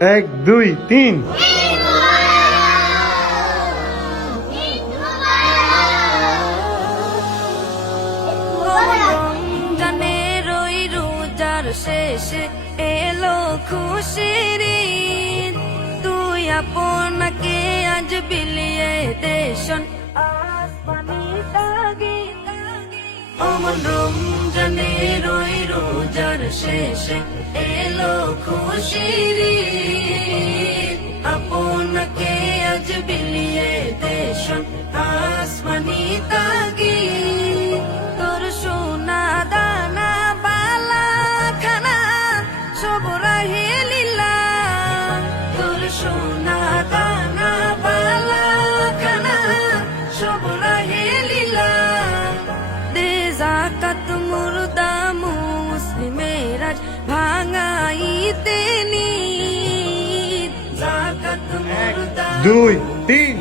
এক দুই তিন। রমজানের ওই রোজার শেষে এলো খুশির ঈদ। তুই আপনাকে আজ বিলিয়ে দেশন আসমানি তাগিদ। অমন রমজানের ওই রোজার শেষে এলো খুশির ঈদ। আপনাকে আজ বিলিয়ে দেশন আসমানি তাগিদ। তোর সোনা দানা বালা খানা সব রাহে লীলা। তোর সোনা দানা বালা খানা সব রাহে লীলা। দে যাকাত মুর্দা মুসলিমের আজ ভাঙাইতে নিদ। যাকাত মুর্দা দুই তিন।